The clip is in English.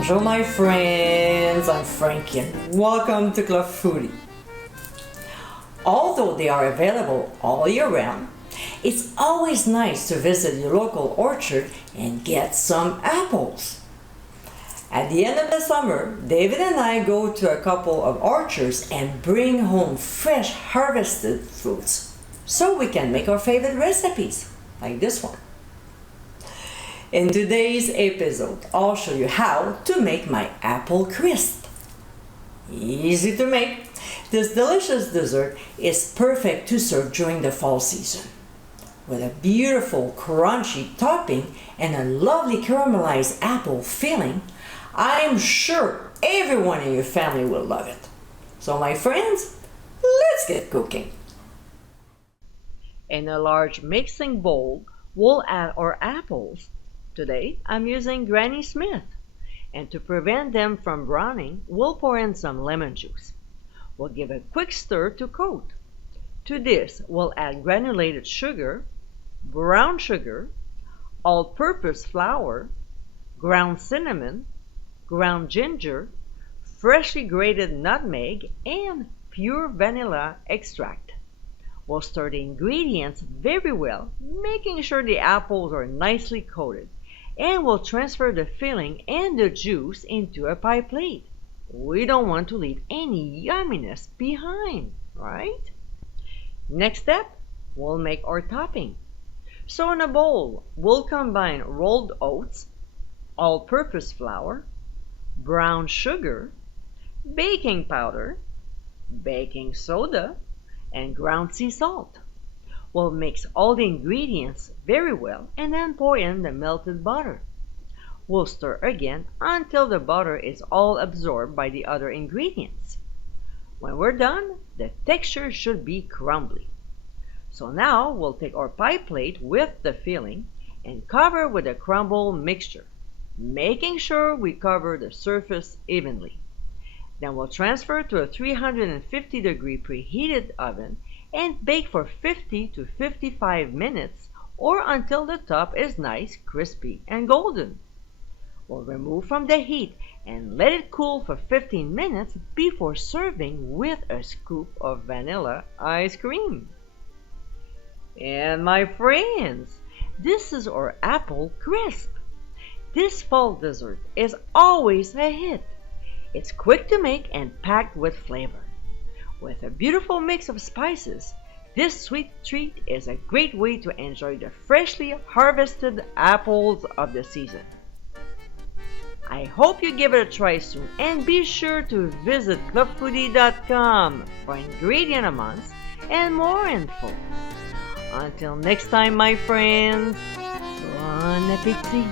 Bonjour my friends, I'm Frankie and welcome to Club Foodie. Although they are available all year round, it's always nice to visit your local orchard and get some apples. At the end of the summer, David and I go to a couple of orchards and bring home fresh harvested fruits so we can make our favorite recipes, like this one. In today's episode, I'll show you how to make my apple crisp. Easy to make. This delicious dessert is perfect to serve during the fall season. With a beautiful crunchy topping and a lovely caramelized apple filling, I'm sure everyone in your family will love it. So my friends, let's get cooking. In a large mixing bowl, we'll add our apples. Today, I'm using Granny Smith. And to prevent them from browning, we'll pour in some lemon juice. We'll give a quick stir to coat. To this, we'll add granulated sugar, brown sugar, all-purpose flour, ground cinnamon, ground ginger, freshly grated nutmeg, and pure vanilla extract. We'll stir the ingredients very well, making sure the apples are nicely coated. And we'll transfer the filling and the juice into a pie plate. We don't want to leave any yumminess behind, right? Next step, we'll make our topping. So in a bowl, we'll combine rolled oats, all-purpose flour, brown sugar, baking powder, baking soda, and ground sea salt. We'll mix all the ingredients very well and then pour in the melted butter. We'll stir again until the butter is all absorbed by the other ingredients. When we're done, the texture should be crumbly. So now we'll take our pie plate with the filling and cover with the crumbled mixture, making sure we cover the surface evenly. Then we'll transfer to a 350-degree preheated oven and bake for 50 to 55 minutes or until the top is nice, crispy, and golden. We'll remove from the heat and let it cool for 15 minutes before serving with a scoop of vanilla ice cream. And my friends, this is our apple crisp. This fall dessert is always a hit. It's quick to make and packed with flavor. With a beautiful mix of spices, this sweet treat is a great way to enjoy the freshly harvested apples of the season. I hope you give it a try soon and be sure to visit clubfoodie.com for ingredient amounts and more info. Until next time, my friends, bon appétit!